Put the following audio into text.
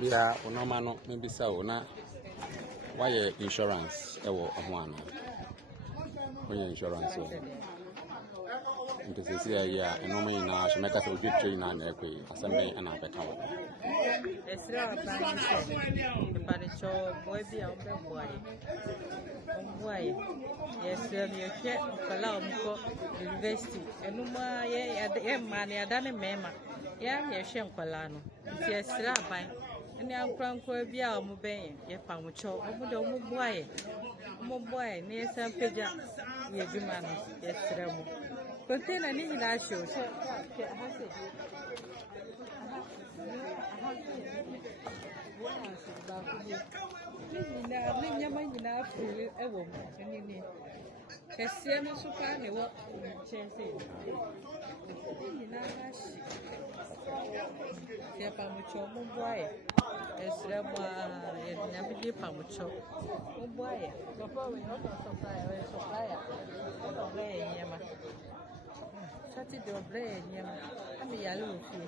bia onoma no me bisa o na why insurance e wo ho ana why insurance o nti se sia ya enoma ina so meka so dwetwe ina na ekwe asembe ana beka wo esra ban se ban cho boy bia o be boy yesra mi che kala o mko university enuma ye man ya dane mema ya ye hwe nkwala no nti esra ban ene ankwankwa bia o mo ben ye pa mo cho o mo de o mo boy ne esam peja ye djuma no yesra mo container ni nyina show so hase ni nyama nyina furu ewo ni kese no so ka ne wo chese ni na shi ya pa mucho mo boy esre mo ya na bi pa mucho mo boy so pa we no supply o ble nyama sati do ble nyama ami ya lu fi